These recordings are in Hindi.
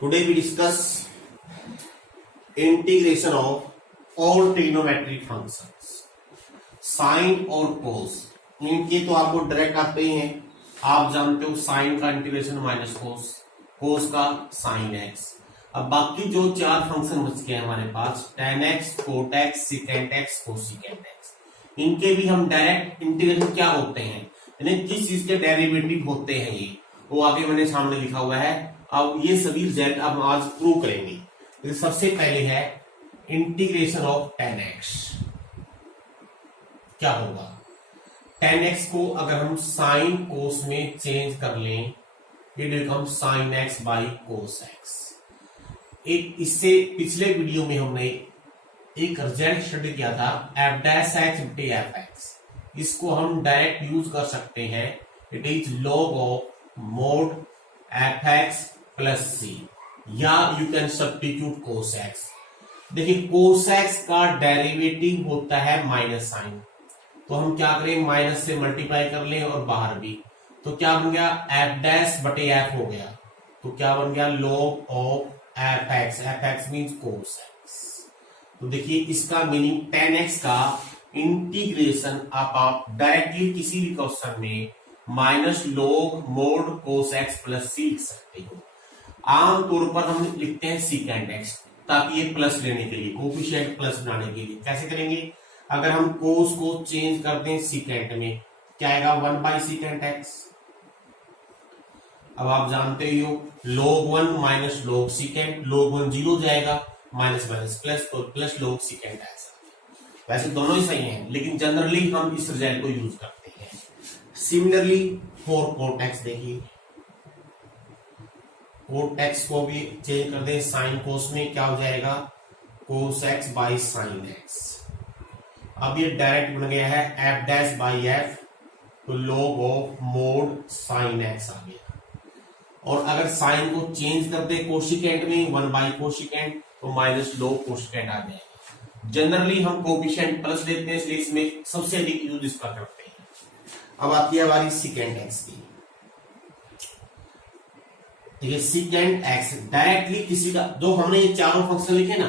Today we discuss integration of all trigonometric functions. Sine और कोस इनके तो आपको डायरेक्ट आते ही हैं। आप जानते हो साइन का इंटीग्रेशन माइनस कोस, कोस का साइन एक्स। अब बाकी जो चार फंक्शन बच गए हमारे पास tan x, cot x, secant x, cosecant x, इनके भी हम डायरेक्ट इंटीग्रेशन क्या होते हैं, यानी किस चीज के डेरिवेटिव होते हैं ये वो आगे मैंने सामने लिखा हुआ है। अब ये सभी रिजल्ट अब आज प्रूव करेंगे। तो सबसे पहले है इंटीग्रेशन ऑफ tan x। क्या होगा, tan x को अगर हम साइन कोस में चेंज कर लें, it become sign x by cos x। एक इससे पिछले वीडियो में हमने एक रिजल्ट स्टडी किया था एफ डैश एक्स बटे एफ एक्स। इसको हम डायरेक्ट यूज कर सकते हैं। It is log of mod F X plus C, या you can substitute cos X. देखिए कोस एक्स का डेरिवेटिव होता है माइनस साइन, तो हम क्या करें माइनस से मल्टीप्लाई कर लें और बाहर भी, तो क्या बन गया एफ डैश बटे एफ हो गया, तो क्या बन गया log of f x. F x means cos x. तो देखिए इसका मीनिंग tan x का इंटीग्रेशन आप डायरेक्टली किसी भी क्वेश्चन में minus log mod cos x plus c लिख सकते हो। आमतौर पर हम लिखते हैं सीकेंट एक्स, ताकि ये प्लस लेने के लिए, कोफिशिएंट प्लस बनाने के लिए। कैसे करेंगे, अगर हम कोस को चेंज कर दें सीकेंट में, क्या आएगा 1 बाई सीकेंट एक्स। अब आप जानते ही हो log 1 minus log secant, log 1 zero जाएगा, माइनस माइनस प्लस, तो प्लस log सीकेंट एक्स। वैसे दोनों ही सही हैं, लेकिन जनरली हम इस रिजल्ट को यूज करते हैं। सिमिलरली फॉर कोट एक्स, देखिए कोट एक्स को भी चेंज कर दें साइन कोस में, क्या हो जाएगा cos x by sine x. अब ये डायरेक्ट बन गया है एफ डैश बाई एफ, तो log of mod sine x आ गया। और अगर साइन को चेंज कर दे कोशिकेंट में 1 बाई कोशिकेंट, तो माइनस log कोशिकेंट आ जाएगा। जनरली हम कोफिशिएंट प्लस लेते हैं, इसलिए इसमें सबसे अधिक यूज इसका करते हैं। अब आती है हमारी सीकेंट एक्स की। ठीक है, सीकेंट एक्स डायरेक्टली किसी का, जो हमने ये चारों फंक्शन लिखे ना,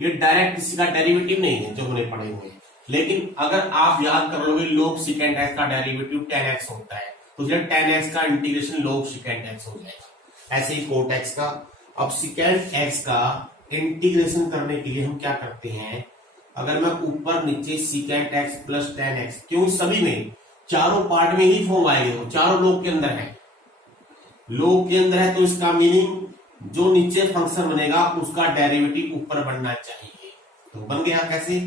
ये डायरेक्ट किसी का डेरिवेटिव नहीं है जो हमने पढ़े हुए हैं। लेकिन अगर आप याद कर लोगे log सीकेंट एक्स का डेरिवेटिव tan x होता है, तो tan x का इंटीग्रेशन log सीकेंट x हो जाएगा। ऐसे ही कोट x का। अब सीकेंट x का इंटीग्रेशन करने के लिए हम क्या करते हैं, अगर मैं ऊपर नीचे secant x plus tan x, क्यों सभी में चारों पार्ट में ही फॉर्म आएंगे, वो चारों log के अंदर है, log के अंदर है, तो इसका मीनिंग जो नीचे फंक्शन बनेगा उसका डेरिवेटिव ऊपर बनना चाहिए। तो बन गया कैसे,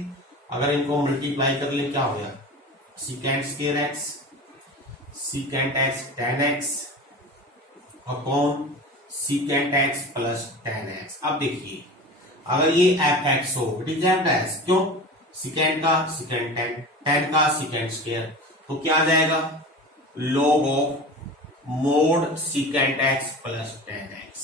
अगर इनको मल्टीप्लाई कर ले क्या हो गया secant square x, secant x tan x upon secant x plus tan x। अब देखिए अगर ये एफ एक्स हो, इट इज एफ डैश, क्यों सीकेंट का सीकेंट tan, tan का सीकेंट स्क्वायर, तो क्या आ जाएगा log of mode secant x plus tan x।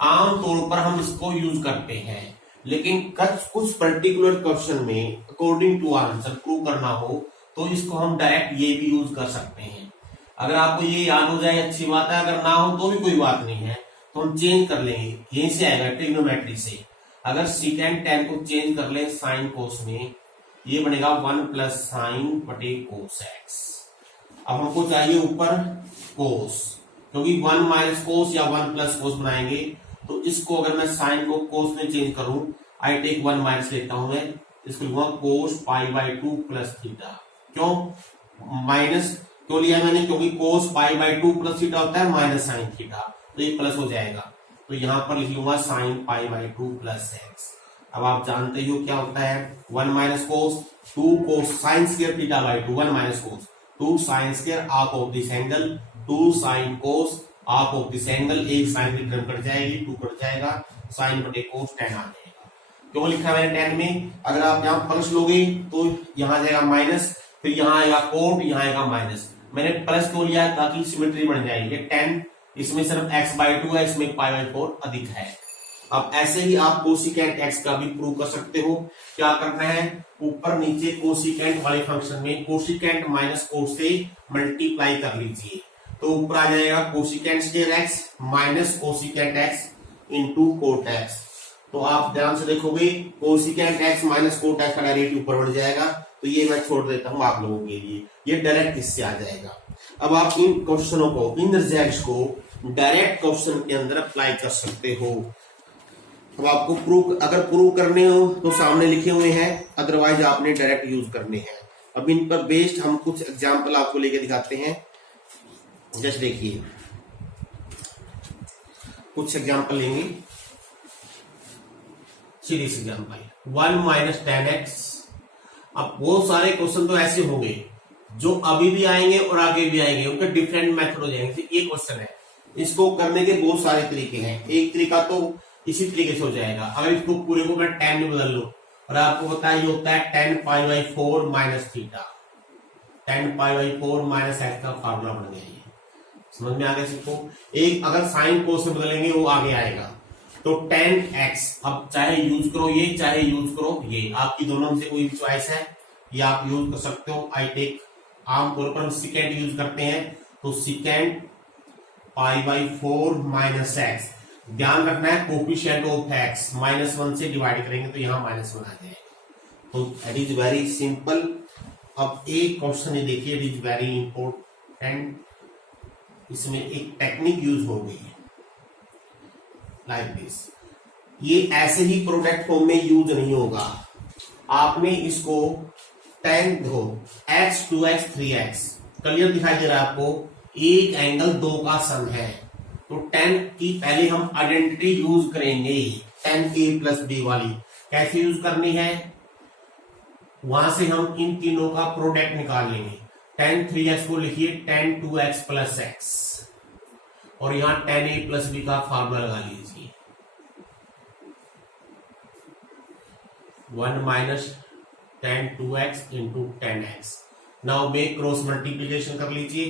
आमतौर पर हम इसको यूज करते हैं, लेकिन कुछ पर्टिकुलर क्वेश्चन में अकॉर्डिंग टू आंसर प्रूव करना हो तो इसको हम डायरेक्ट ये भी यूज कर सकते हैं। अगर आपको ये याद हो जाए अच्छी बात है, अगर ना हो तो भी कोई बात नहीं है, तो हम चेंज कर लेंगे, यहीं से आएगा ट्रिग्नोमेट्री से। अगर सीकेंट tan को चेंज कर ले साइन कोस में, ये बनेगा 1 प्लस साइन बटे कोस एक्स। अब हमको चाहिए ऊपर कोस, क्योंकि 1 माइनस कोस या 1 प्लस कोस बनाएंगे, तो इसको अगर मैं साइन को कोस में चेंज करूं, आई टेक 1 माइनस लेता हूं मैं, इसको लिखूंगा कोस पाई बाई 2 प्लस थीटा। क्यों माइनस क्यों लिया मैंने, क्योंकि कोस पाई बाई 2 प्लस थीटा होता है माइनस साइन थीटा, तो ये प्लस हो जाएगा, तो यहां पर लिख लूंगा sine pi by 2 plus x. अब आप जानते ही हो क्या होता है 1 minus cos 2 cos sine square theta by 2, 1 minus cos 2 sine square half of this angle, 2 sine cos half of this angle, एक साइन की टर्म कट जाएगी, 2 कट जाएगा, साइन बटे कोस tan आ जाएगा। क्यों लिखा मैंने tan में, अगर आप यहां प्लस लोगे तो यहां जाएगा माइनस, फिर यहां आएगा कोट, यहां आएगा माइनस। मैंने प्लस क्यों लिया ताकि सिमेट्री बन जाएगी। tan इसमें सिर्फ x बाई 2 है, इसमें पाई बाई 4 अधिक है। अब ऐसे ही आप कोसिकेंट x का भी प्रूव कर सकते हो। क्या करना है, ऊपर नीचे कोसिकेंट वाले फंक्शन में कोसिकेंट माइनस कोस से मल्टीप्लाई कर लीजिए, तो ऊपर आ जाएगा cosecant square x minus cosecant x into cot x. तो आप ध्यान से देखोगे cosecant x minus cot x का डेरिवेटिव ऊपर बढ़ जाएगा, तो ये मैं छोड़ देता हूं आप लोगों के लिए, ये डायरेक्ट इससे आ जाएगा। अब आप इन क्वेश्चनों को, इन रिजल्ट्स को डायरेक्ट क्वेश्चन के अंदर अप्लाई कर सकते हो। अब आपको अगर प्रूव करने हो तो सामने लिखे हुए हैं, अदरवाइज आपने डायरेक्ट यूज करने हैं। अब इन पर बेस्ड हम कुछ एग्जांपल आपको लेके दिखाते हैं। जस्ट देखिए, कुछ एग्जांपल लेंगे, सीरीज एग्जांपल 1 माइनस 10x। अब बहुत सारे क्वेश्चन तो ऐसे होंगे जो अभी भी आएंगे और आगे भी आएंगे, उनके डिफरेंट मेथड हो जाएंगे। ये क्वेश्चन है, इसको करने के बहुत सारे तरीके हैं। एक तरीका तो इसी तरीके से हो जाएगा, अगर इसको पूरे को मैं 10 में बदल लूं, और आपको पता है ये होता है 10 पाई by 4 minus theta, 10 pi by 4 minus x का फार्मूला बन गया। ये समझ में आ गया सबको। एक अगर साइन को से बदलेंगे वो आगे आएगा, तो 10x। अब चाहे यूज करो ये, चाहे यूज करो ये, आपकी दोनों में से कोई चॉइस है, ये आप यूज कर सकते हो। आई टेक, आमतौर पर हम सिकेंड यूज करते हैं, तो secant pi by 4 minus X. ध्यान रखना है कोफिशिएंट ऑफ एक्स -1 से डिवाइड करेंगे तो यहां -1 आ जाएगा। तो इट इज वेरी सिंपल। अब एक क्वेश्चन ये देखिए, इट इज वेरी इंपॉर्टेंट। इसमें एक टेक्निक यूज हो गई है लाइक दिस। ये ऐसे ही प्रोडक्ट फॉर्म में यूज नहीं होगा। आपने इसको 10 दो x 2x 3x क्लियर दिखाई दे रहा है आपको, एक एंगल 2 का सम है, तो 10 की पहले हम आइडेंटिटी यूज करेंगे, 10a प्लस b वाली। कैसे यूज करनी है, वहां से हम इन तीनों का प्रोडक्ट निकाल लेंगे। 10 3x को लिखिए 10 2x प्लस x, और यहां 10a प्लस b का फार्मूला लगा लीजिए। 1 minus 10 2x into 10x। Now make cross multiplication कर लीजिए,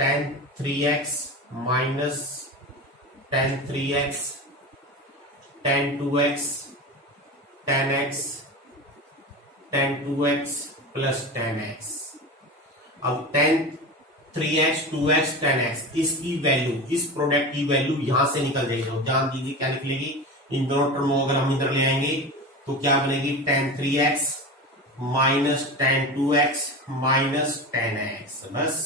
10 3x minus 10 3x, 10 2x, 10x, 10 2x plus 10x। अब 10 3x 2x 10x, इसकी वैल्यू, इस प्रोडक्ट की वैल्यू यहां से निकल जाएगी। ध्यान दीजिए क्या निकलेगी, इन दोनों टर्मों अगर हम इधर ले आएंगे तो क्या बनेगी, 10 3x minus 10 2x minus 10x। बस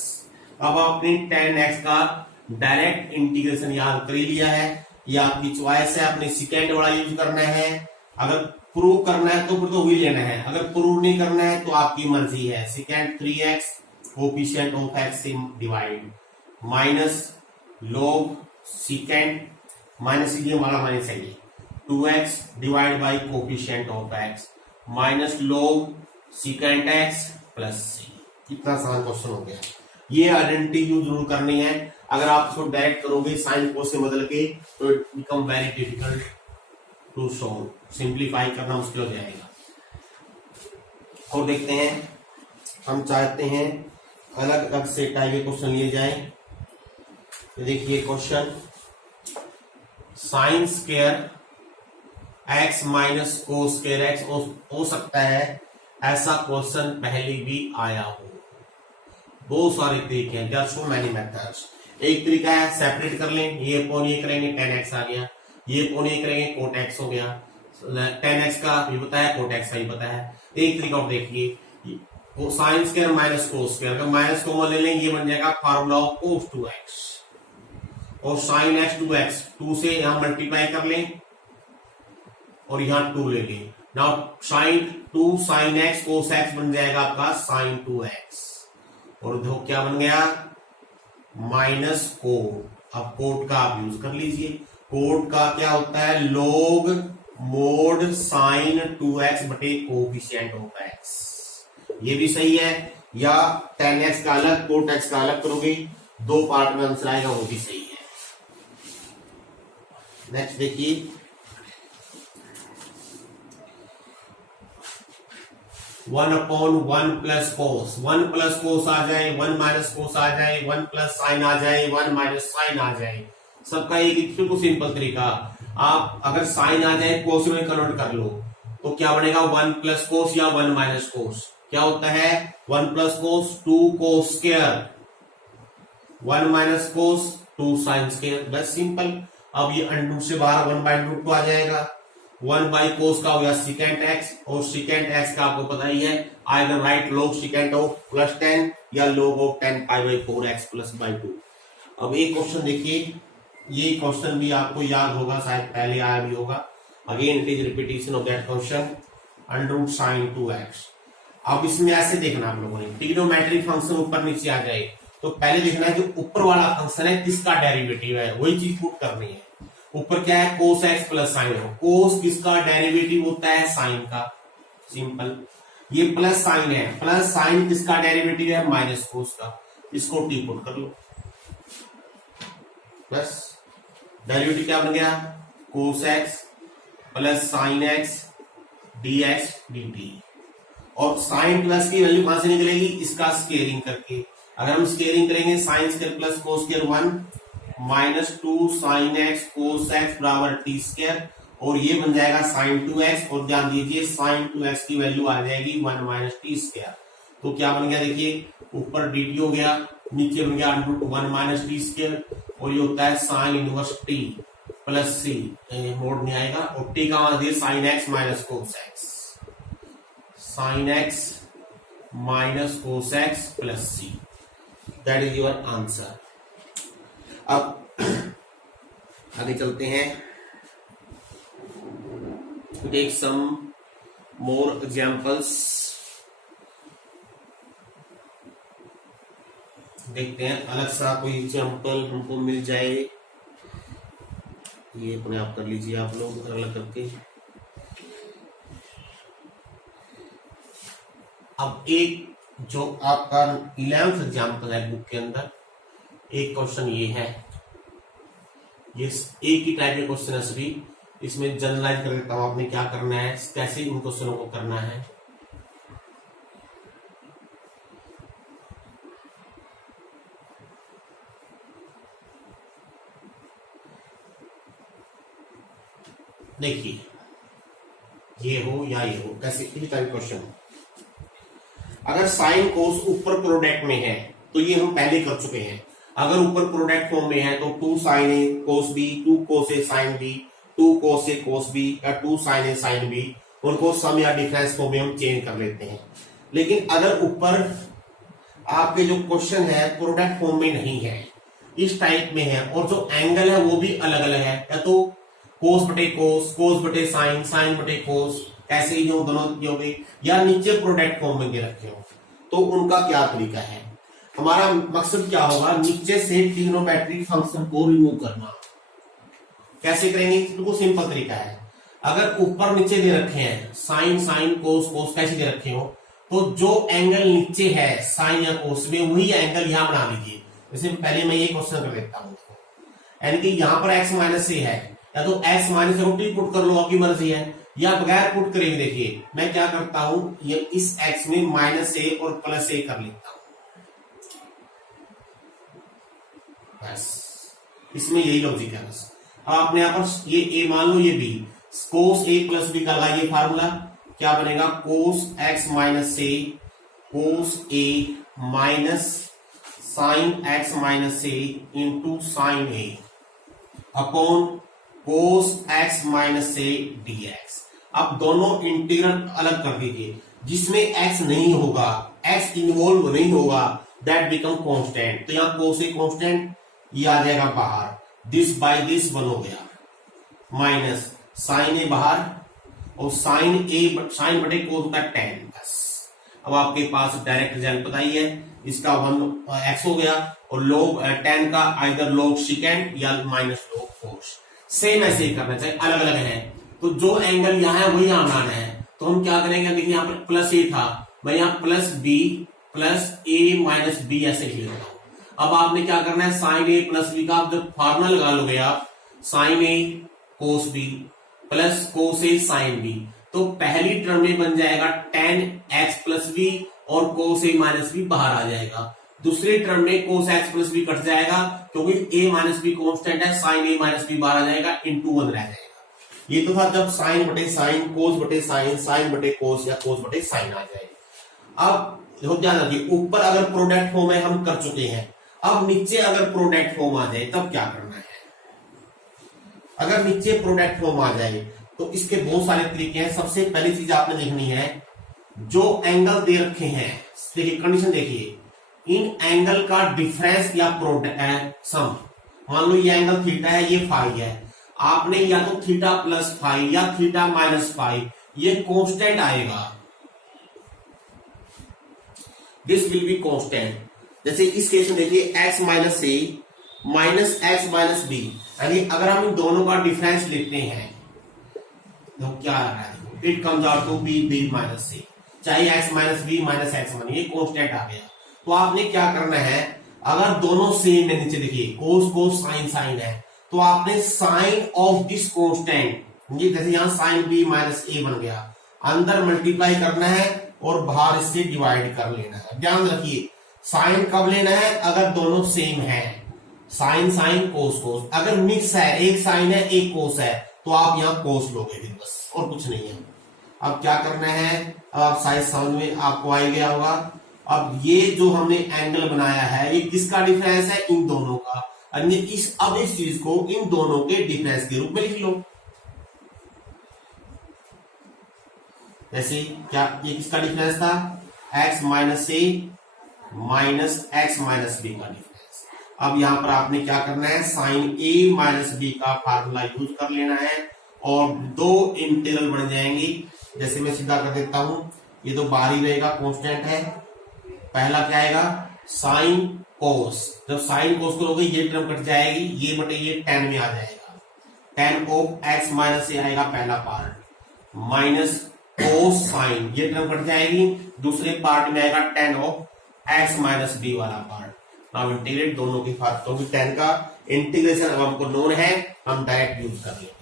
अब आपने 10x का डायरेक्ट इंटीग्रेशन याद कर लिया है। ये आपकी चॉइस है, आपने सेकेंड वाला यूज करना है। अगर प्रूव करना है तो फिर तो वही लेना है, अगर प्रूव नहीं करना है तो आपकी मर्जी है। Second 3x coefficient of x से divide, minus log second minus ये वाला माइनस है, 2x divide by coefficient of x minus log second x plus c। कितना आसान क्वेश्चन हो गया। ये आइडेंटिटी यूज जरूर करनी है। अगर आप इसको डायरेक्ट करोगे साइन को से बदल के तो it become very difficult to solve, simplify करना मुश्किल हो जाएगा। और देखते हैं, हम चाहते हैं अलग अलग से टाइप के क्वेश्चन लिए जाए। तो देखिए question, sine square x minus को स्क्वायर एक्स हो सकता है, ऐसा क्वेश्चन पहले भी आया हो। बहुत सारे तरीके हैं, there are so many methods. एक तरीका है सेपरेट कर लें, ये अपॉन ये करेंगे 10x आ गया, ये अपॉन ये करेंगे कोट x हो गया। 10x का भी पता है, कोट x का भी पता है। एक तरीका और देखिए, sine square minus cos square का माइनस कॉमन ले लेंगे, ये बन जाएगा फार्मूला ऑफ कोस 2x, और साइन x 2x 2 से यहां मल्टीप्लाई कर लें और यहां 2 ले लें। नाउ साइन 2 साइन x कोस x बन जाएगा आपका साइन 2x, और देखो क्या बन गया, माइनस कोट। अब कोट का आप यूज कर लीजिए। कोट का क्या होता है, log मोड साइन 2x बटे कोफिशिएंट ऑफ x। ये भी सही है, या 10x का अलग कोट x का अलग करोगे, दो पार्ट में आंसर आएगा, वो भी सही है। नेक्स्ट देखिए, one upon 1 plus cos, 1 plus cos आ जाए, 1 माइनस कोस आ जाए, 1 प्लस साइन आ जाए, 1 माइनस साइन आ जाए। सबका एक बिल्कुल सिंपल तरीका, आप अगर साइन आ जाए कोस में कन्वर्ट कर लो तो क्या बनेगा, 1 प्लस कोस या 1 माइनस कोस। क्या होता है, 1 प्लस कोस 2 cos square, 1 minus cos 2 sine square. बस सिंपल। अब ये अंडरूट से बाहर 1/√2 आ जाएगा। 1/cos का हो गया सिकेंट एक्स, और सिकेंट एक्स का आपको पता ही है either right log secant of +10 या log ऑफ 10π/4x+/2। अब एक क्वेश्चन देखिए, ये क्वेश्चन भी आपको याद होगा, शायद पहले आया भी होगा। Again it is repetition of that question, √sin 2x। अब इसमें ऐसे देखना आप लोगों ने, ट्रिग्नोमेट्रिक फंक्शन ऊपर नीचे आ जाए तो पहले देखना है कि ऊपर वाला फंक्शन है किसका डेरिवेटिव है, वही चीज पुट करनी है। ऊपर क्या है, cos x प्लस साइन हो, cos किसका डेरिवेटिव होता है, साइन का, सिंपल। ये प्लस साइन है, प्लस साइन किसका डेरिवेटिव है, माइनस cos का, इसको टी पुट कर लो, प्लस डेरिवेटिव क्या बन गया, cos x plus sign x dx dt। और साइन प्लस की वैल्यू कहां से निकलेगी, इसका स्केयरिंग करके। अगर हम स्केयरिंग करेंगे sine square plus cos square 1 -2 sine x cos x बराबर टी स्क्वायर, और ये बन जाएगा साइन 2x, और ध्यान दीजिए साइन 2x की वैल्यू आ जाएगी 1 - टी स्क्वायर। तो क्या बन गया, देखिए ऊपर dt हो गया, नीचे बन गया √1 - टी स्क्वायर, और ये होता है sine inverse T plus C, mod नहीं आएगा, और टी का मान दिए sine X minus cos X, sine X minus cos x plus C, that is your answer. अब आगे चलते हैं, टेक सम मोर एग्जांपल्स, देखते हैं अलग सा कोई एग्जांपल हमको मिल जाए। ये अपने आप कर लीजिए आप लोग अलग करके। अब एक जो आपका 11th एग्जाम्पल है बुक के अंदर, एक क्वेश्चन ये है, ये एक ही टाइप के क्वेश्चन है सभी, इसमें जनरलाइज कर देता हूं आपने क्या करना है, कैसे इन क्वेश्चनों को करना है। देखिए ये हो या ये हो, कैसे इसी टाइप क्वेश्चन हो। अगर साइन कोस ऊपर प्रोडक्ट में है तो ये हम पहले कर चुके हैं। अगर ऊपर प्रोडक्ट फॉर्म में है तो 2 sin a cos b, 2 cos a sin b, 2 cos a cos b या 2 sin a sin b, उनको सम या डिफरेंस फॉर्म में हम चेंज कर लेते हैं। लेकिन अगर ऊपर आपके जो क्वेश्चन है प्रोडक्ट फॉर्म में नहीं है, इस टाइप में है, और जो एंगल है वो भी अलग अलग है, या तो कोस बटे कोस, कोस बटे साइन, साइन बटे कोस, ऐसे ही हो दोनों हो गए, या नीचे प्रोडक्ट फॉर्म में रखे हो, तो उनका क्या तरीका है। हमारा मकसद क्या होगा, नीचे से ट्रिग्नोमेट्रिक फंक्शन को रिमूव करना। कैसे करेंगे, बिल्कुल सिंपल तरीका है। अगर ऊपर नीचे दे रखे हैं साइन साइन कोस कोस कैसे दे रखे हो, तो जो एंगल नीचे है साइन या कोस में वही एंगल यहां बना लीजिए। जैसे पहले मैं ये क्वेश्चन कर देता हूं, यानी कि यहां पर x माइनस ए है, या तो x माइनस ए पुट कर लो, आपकी मर्जी है, या बगैर पुट करेंगे। देखिए मैं क्या करता हूं, ये इस x में -a और +a कर लेता हूं, बस इसमें यही लॉजिक है। बस आपने यहां पर ये a मान लो, ये b, cos a plus b का लगाइए फार्मूला, क्या बनेगा, cos x minus a cos a minus sine x minus a into sine a upon cos x minus a dx। अब दोनों इंटीग्रल अलग कर दीजिए, जिसमें x नहीं होगा, x इन्वॉल्व नहीं होगा, दैट बिकम कांस्टेंट। तो यहां कोस ए कांस्टेंट, ये आ जाएगा बाहर, दिस बाय दिस 1 हो गया, माइनस साइन ए बाहर, और साइन ए साइन बटे कोस होता है 10। बस अब आपके पास डायरेक्ट रिजल्ट पता ही है, इसका 1 x हो गया, और log 10 का आइदर log सेकेंड या माइनस log कोस। सेम ऐसे ही करना चाहिए, अलग अलग है, तो जो एंगल यहाँ है वही यहां बनाना है। तो हम क्या करेंगे, देखिए यहाँ पर +a था, मैं यहाँ +b plus a minus b ऐसे लिख लेता हूं। अब आपने क्या करना है, साइन a प्लस b का आप जब फार्मूला लगा लोगे आप, sine a cos b plus cos a sine b, तो पहली टर्म में बन जाएगा 10x प्लस b, और कोस a माइनस b बाहर आ जाएगा। दूसरी टर्म में कोस x प्लस b कट जाएगा, क्योंकि a माइनस b कॉन्स्टेंट है, साइन a माइनस b बाहर आ जाएगा, इंटू 1 रह जाएगा। ये तो था जब साइन बटे साइन, कोस बटे साइन, साइन बटे कोस या कोस बटे साइन आ जाए। अब ध्यान रखिए, ऊपर अगर प्रोडक्ट फॉर्म है हम कर चुके हैं, अब नीचे अगर प्रोडक्ट फॉर्म आ जाए तब क्या करना है। अगर नीचे प्रोडक्ट फॉर्म आ जाए तो इसके बहुत सारे तरीके हैं। सबसे पहली चीज आपने देखनी है, जो एंगल दे रखे हैं, देखिए कंडीशन देखिए, इन एंगल का डिफरेंस या प्रोडक्ट सम, मान लो ये एंगल थीटा है, ये फाई है, आपने या तो थीटा प्लस फाई या थीटा माइनस फाई, ये कांस्टेंट आएगा, दिस विल बी कांस्टेंट। जैसे इस केस में देखिए x माइनस ए माइनस एक्स माइनस बी, यानी अगर हम इन दोनों का डिफरेंस लेते हैं तो क्या आ रहा है, it comes out to be b minus c, चाहे x minus b minus x minus, ये कांस्टेंट आ गया। तो आपने क्या करना है, अगर दोनों सेम है, नीचे देखिए कोस कोस साइन साइन है, तो आपने साइन ऑफ दिस कांस्टेंट, ये जैसे यहां साइन बी माइनस ए बन गया, अंदर मल्टीप्लाई करना है और बाहर इससे डिवाइड कर लेना है। ध्यान रखिए साइन कब लेना है, अगर दोनों सेम है, साइन साइन कोस कोस। अगर मिक्स है, एक साइन है एक कोस है, तो आप यहां कोस लोगे फिर बस, और कुछ नहीं है। अब क्या करना है, अब आप साइज समझ में आपको आ गया होगा। अब ये जो हमने एंगल बनाया है, ये किसका डिफरेंस है, इन दोनों का। अब इस चीज को इन दोनों के डिफरेंस के रूप में लिख लो। जैसे क्या, ये किसका डिफरेंस था, x माइनस ए माइनस एक्स माइनस बी का डिफरेंस। अब यहां पर आपने क्या करना है, साइन ए माइनस बी का फार्मूला यूज कर लेना है और दो इंटीग्रल बन जाएंगे। जैसे मैं सीधा कर देता हूं, ये तो बाहर ही रहेगा, कांस्टेंट है। पहला क्या आएगा, साइन कोस, जब साइन कोस करोगे ये टर्म कट जाएगी, ये बटे ये 10 में आ जाएगा, 10 ऑफ एक्स माइनस ए आएगा पहला पार्ट, माइनस कोस साइन, ये टर्म कट जाएगी, दूसरे पार्ट में आएगा 10 ऑफ एक्स माइनस बी वाला पार्ट। नाउ इंटीग्रेट दोनों की फार्मूला, क्योंकि 10 का इंटीग्रेशन अब हमको नोन है, हम डायरेक्ट यूज कर लेंगे।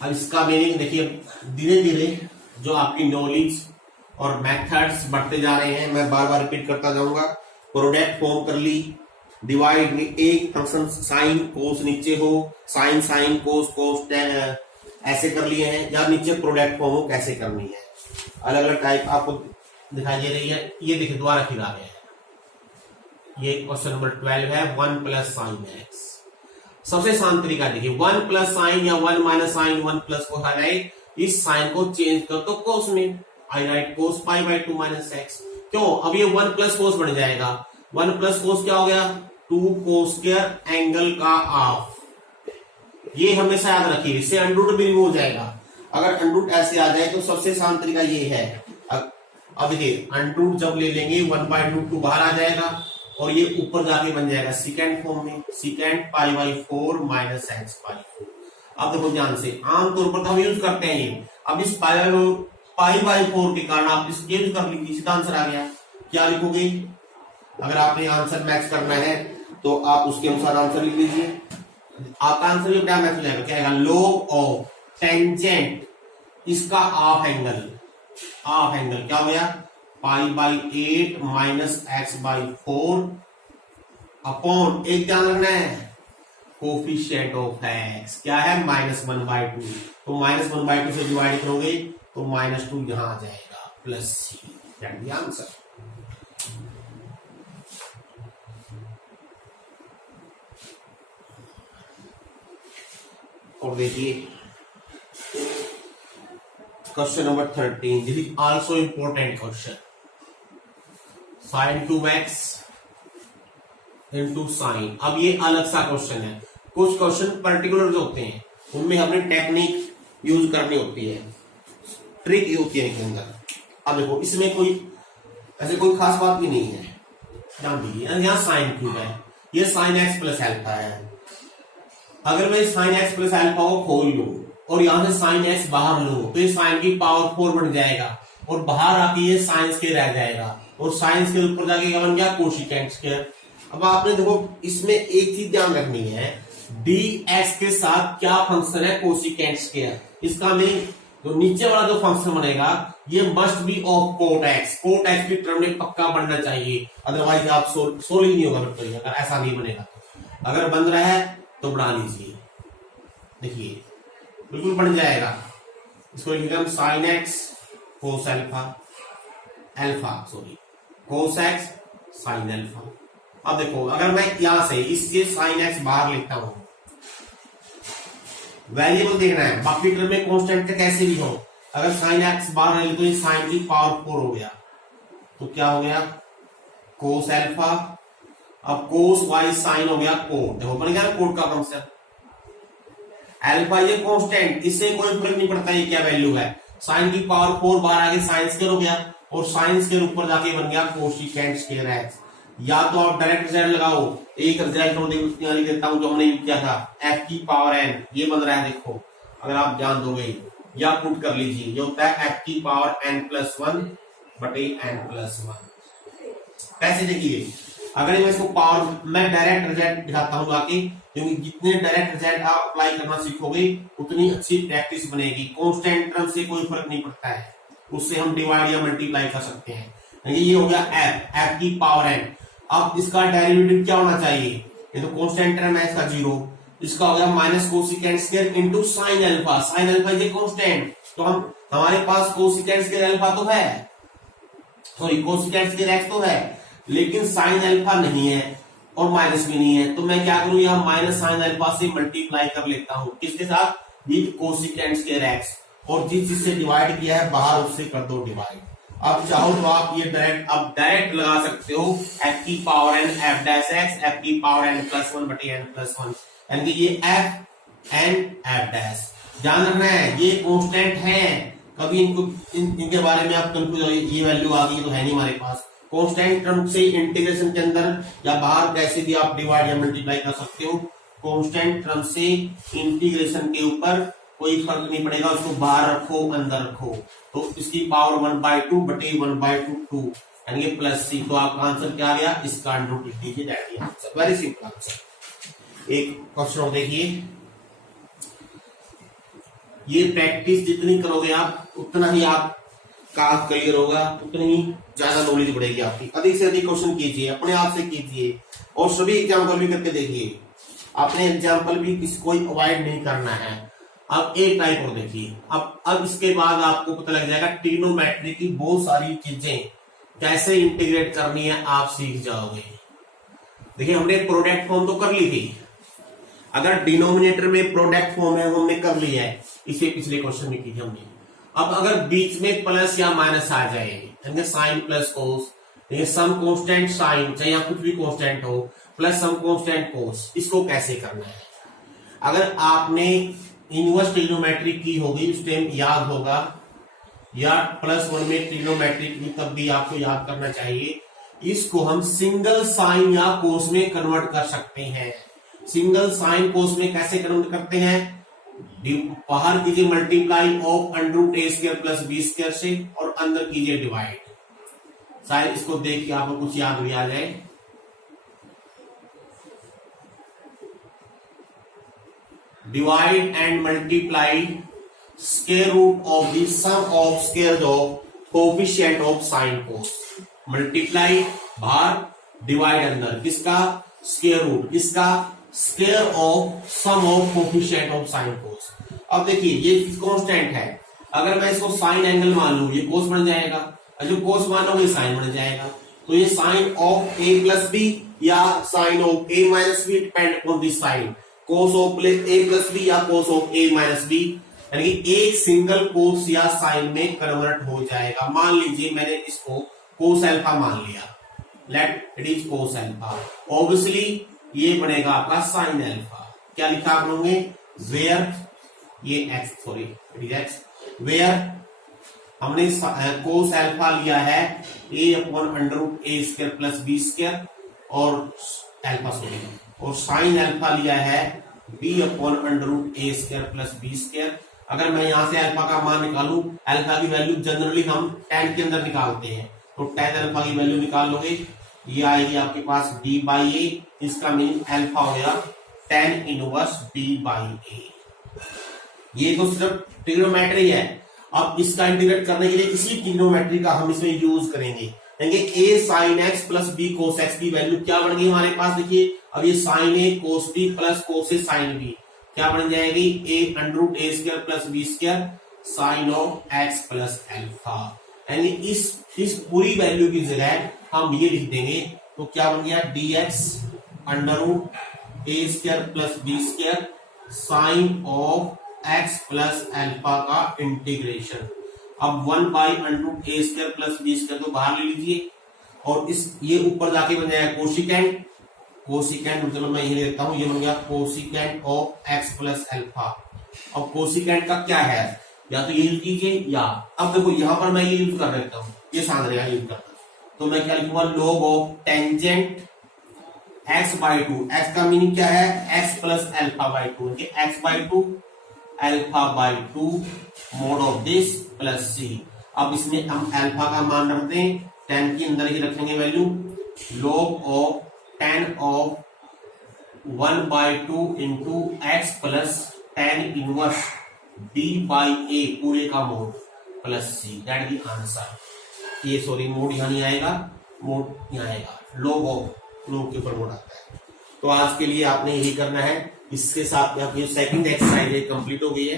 अब इसका मीनिंग देखिए, धीरे धीरे जो आपकी नॉलेज और मेथड्स बढ़ते जा रहे हैं, मैं बार बार रिपीट करता जाऊंगा। प्रोडक्ट फॉर्म कर ली, डिवाइड में एक फंक्शन साइन कोस नीचे हो, साइन साइन कोस कोस ऐसे कर लिए हैं, या नीचे प्रोडक्ट फॉर्म हो कैसे करनी है, अलग अलग टाइप आपको दिखाई दे रही है। ये देखिए दोबारा फिर आ गया है, ये क्वेश्चन नंबर 12 है, 1 प्लस साइन एक्स। सबसे आसान तरीका देखिए, 1 प्लस साइन या 1 माइनस साइन 1 प्लस कोस आ जाए, इस साइन को चेंज कर तो कोस में, I write cos pi by 2 minus x. क्यों, अब ये 1 प्लस कोस बन जाएगा, 1 प्लस कोस क्या हो गया, 2 कोस स्क्वायर एंगल का हाफ। ये हमेशा याद रखिए, इससे अंडर भी रिमूव हो जाएगा। अगर अंडर ऐसे आ जाए तो सबसे आसान तरीका ये है, अब देखिए अंडर जब ले लेंगे 1/√2 बाहर आ जाएगा और ये ऊपर जाके बन जाएगा सेकेंड फॉर्म में, second pi by 4 minus x pi 4। अब देखो ध्यान से, आमतौर पर तो हम यूज करते हैं ये, अब इस पाई बाई 4 के कारण आप इसके यूज कर लीजिए, सीधा आंसर आ गया। क्या लिखोगे, अगर आपने आंसर मैच करना है तो आप उसके अनुसार आंसर लिख लीजिए। आपका आंसर भी क्या मैच हो जाएगा, क्या आएगा, log ऑफ टेंजेंट इसका हाफ एंगल, हाफ एंगल क्या हो गया, pi by 8 minus x by 4 upon, एक ध्यान रखना है, कोफिशिएंट ऑफ एक्स क्या है, -1/2, तो -1/2 से डिवाइड करोगे तो -2 यहां आ जाएगा, plus C, that the answer. और देखिए question number 13, this is also important question, sin 2x into sine. अब ये अलग सा क्वेश्चन है, कुछ क्वेश्चन पर्टिकुलर जो होते हैं उनमें हमने टेक्निक यूज करनी होती है, ट्रिक होती है इनके अंदर। अब देखो इसमें कोई ऐसे कोई खास बात भी नहीं है, ध्यान दीजिए, यहाँ साइन क्यूब है, ये साइन एक्स प्लस एल्फा है। अगर मैं साइन एक्स प्लस एल्फा को खोल लूं और यहां से साइन एक्स बाहर लूं तो ये साइन की पावर 4 बन जाएगा और बाहर आके ये साइंस के रह जाएगा और साइंस के ऊपर जाके क्या बन गया, कोशिकेंट स्क्वायर। अब आपने देखो इसमें एक चीज ध्यान रखनी है, dx के साथ क्या फंक्शन है, कोशिकेंट स्क्वायर। इसका मीनिंग जो नीचे वाला जो फंक्शन बनेगा ये must be of cot X, cot X की टर्म में पक्का बनना चाहिए, अदरवाइज आप सोल्व ही नहीं होगा। तो अगर ऐसा नहीं बनेगा, अगर बन रहा है तो बना लीजिए, देखिए बिल्कुल बन जाएगा। इसको लिखेंगे साइन एक्स कोस एल्फा, एल्फा सॉरी कोस एक्स साइन एल्फा। अब देखो अगर मैं यहां से इससे साइन एक्स बाहर लेता हूं, वेरिएबल देखना है, बाकी टर्म में कांस्टेंट कैसे भी हो, अगर साइन एक्स बाहर ले तो ये साइन की पावर 4 हो गया, तो क्या हो गया कोस एल्फा। अब कोस वाई साइन हो गया कोट, देखो बन गया ना कोट का फंक्शन। एल्फा ये कांस्टेंट, इससे कोई फर्क नहीं पड़ता ये क्या वैल्यू है, साइन की पावर 4 बाहर आगे साइन स्क्वायर हो गया, और साइन स्क्वायर ऊपर जाके बन गया कोसिकेंट स्क्वायर एक्स। या तो आप डायरेक्ट रिजल्ट लगाओ, एक रिजल्ट लिख देता हूं जो हमने यूज किया था, एफ की पावर एन, ये बन रहा है देखो, अगर आप ध्यान दोगे या पुट कर लीजिए, ये होता है एफ की पावर एन प्लस 1 बटे एन प्लस 1। कैसे देखिए, अगर मैं इसको पावर, मैं डायरेक्ट रिजल्ट दिखाता हूं आके, क्योंकि जितने डायरेक्ट रिजल्ट आप अप्लाई करना सीखोगे उतनी अच्छी प्रैक्टिस बनेगी। कांस्टेंट टर्म से कोई फर्क नहीं पड़ता है, उससे हम डिवाइड या मल्टीप्लाई कर सकते हैं। ये हो गया एफ, एफ की पावर एन। अब इसका डेरिवेटिव क्या होना चाहिए, ये तो कांस्टेंट टर्म है इसका 0, इसका हो गया minus cosecant square into sine alpha, sine alpha ये कांस्टेंट, तो हम हमारे पास कोसिकेंट स्क्वायर अल्फा तो है, सॉरी कोसिकेंट स्क्वायर एक्स तो है, लेकिन साइन अल्फा नहीं है और माइनस भी नहीं है, तो मैं क्या करूं यहां माइनस साइन अल्फा से मल्टीप्लाई कर लेता हूं, किसके साथ, विद कोसिकेंट स्क्वायर एक्स, और जिस चीज से डिवाइड किया है बाहर उससे कर दो डिवाइड। अब चाहो तो आप ये डायरेक्ट लगा सकते हो, एफ की power N F dash X, F की पावर एन प्लस 1 बटे एन प्लस 1, यानी कि ये एफ एन एफ डैश। ध्यान रखना है ये कांस्टेंट है, कभी इनके बारे में आप कंफ्यूज हो, ये वैल्यू आ गई तो है नहीं हमारे पास। कांस्टेंट टर्म से इंटीग्रेशन के अंदर या बाहर कैसे भी आप डिवाइड या मल्टीप्लाई कर सकते हो, कांस्टेंट टर्म से इंटीग्रेशन के ऊपर कोई फर्क नहीं पड़ेगा, उसको बाहर रखो अंदर रखो, तो इसकी पावर 1/2 बटे 1/2 यानी कि प्लस सी, तो आपका आंसर क्या आ गया, इसका अंडर लिख दीजिए, that is answer, very simple answer. एक क्वेश्चन और देखिए, ये प्रैक्टिस जितनी करोगे आप उतना ही आपका क्लियर होगा, उतनी ही ज्यादा नॉलेज बढ़ेगी आपकी। अधिक से अधिक क्वेश्चन कीजिए, अपने आप से कीजिए, और सभी एग्जाम्पल भी करके देखिए, आपने एग्जाम्पल भी किसी अवॉइड नहीं करना है। अब एक टाइप और देखिए, अब इसके बाद आपको पता लग जाएगा ट्रिग्नोमेट्री की बहुत सारी चीजें कैसे इंटीग्रेट करनी है, आप सीख जाओगे। देखिए हमने प्रोडक्ट फॉर्म तो कर ली थी, अगर डिनोमिनेटर में प्रोडक्ट फॉर्म है वो हमने कर लिया है, इसे पिछले क्वेश्चन में की थी हमने। अब अगर बीच में प्लस या माइनस आ जाए, sine plus cos, sum constant sine चाहे या कुछ भी कांस्टेंट हो, प्लस सम कांस्टेंट कोस, इसको कैसे करना है। अगर आपने इनवर्स ट्रिग्नोमेट्री की होगी उस टाइम याद होगा, या +1 में ट्रिग्नोमेट्री की तब भी आपको याद करना चाहिए। इसको हम सिंगल साइन या कोस में कन्वर्ट कर सकते हैं। सिंगल साइन कोस में कैसे कन्वर्ट करते हैं, बाहर कीजिए मल्टीप्लाई ऑफ √a² + b² से, और अंदर कीजिए डिवाइड। शायद इसको देख के आपको कुछ याद भी आ जाए। Divide and multiply square root of the sum of squares of coefficient of sine cos. Multiply बाहर, डिवाइड अंदर, किसका स्क्वायर रूट, किसका square of sum of coefficient of sine cos. अब देखिए ये कांस्टेंट है, अगर मैं इसको साइन एंगल मान लूं ये कोस बन जाएगा, जो कोस मानोगे साइन बन जाएगा, तो ये साइन ऑफ a + b या sine of a - b depend on this sine, cos of a + b या कोस ऑफ a - b, यानी कि एक सिंगल कोस या साइन में कन्वर्ट हो जाएगा। मान लीजिए मैंने इसको कोस अल्फा मान लिया, let it is cos alpha, obviously ये बनेगा आपका साइन अल्फा। क्या लिखा आप लोगों ने, वेयर ये x, sorry it is x, where हमने कोस अल्फा लिया है a/√a² + b² और अल्फा, सॉरी, और साइन अल्फा लिया है b/√a² + b²। अगर मैं यहां से अल्फा का मान निकालूं, अल्फा की वैल्यू जनरली हम tan के अंदर निकालते हैं, तो tan अल्फा की वैल्यू निकाल लोगे, ये आएगी आपके पास b/a, इसका मीनिंग अल्फा हो गया tan इनवर्स b/a। ये तो सिर्फ ट्रिग्नोमेट्री है। अब इसका इंटीग्रेट करने के लिए इसी ट्रिग्नोमेट्री का हम इसमें यूज करेंगे, यानी a sin x + b cos x की वैल्यू क्या बन गई हमारे पास, देखिए अब ये sin a cos b + cos a sin b क्या बन जाएगी, a√a² + b² sin of x + alpha. यानी इस पूरी वैल्यू की जगह हम ये लिख देंगे तो क्या बन गया dx under root A square plus B square sine of x plus alpha का इंटीग्रेशन। अब 1/√a square plus B square तो बाहर ले लीजिए और इस ये ऊपर जाके बन जाएगा कोसिकेंट। कोसिकेंट मतलब मैं यही लेता हूं, ये बन गया cosecant of x plus alpha. अब कोसिकेंट का क्या है, या तो ये यूज कीजिए या अब देखो यहां पर मैं ये यूज कर देता हूं, ये सामने यहां यूज करता हूं तो मैं क्या लिखूंगा log of tangent x/2। x का मीनिंग क्या है, x plus alpha x/2 alpha mod of this plus c। अब इसमें हम अल्फा का मान रख दें 10 के अंदर ही रखेंगे value, log of 10 of 1/2 into x plus 10 inverse d/a पूरे का mode plus c, that the answer. ये सॉरी मोड यहां नहीं आएगा, मोड यहां आएगा, log के ऊपर मोड आता है। तो आज के लिए आपने यही करना है। इसके साथ में आपकी सेकंड एक्सरसाइज कंप्लीट हो गई है।